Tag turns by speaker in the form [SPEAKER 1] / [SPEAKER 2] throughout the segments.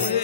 [SPEAKER 1] কালে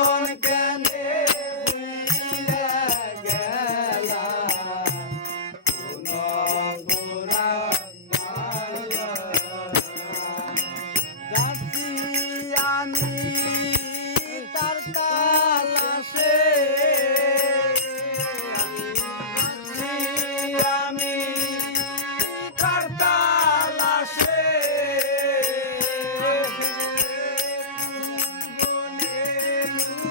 [SPEAKER 1] এখন কেনে dream.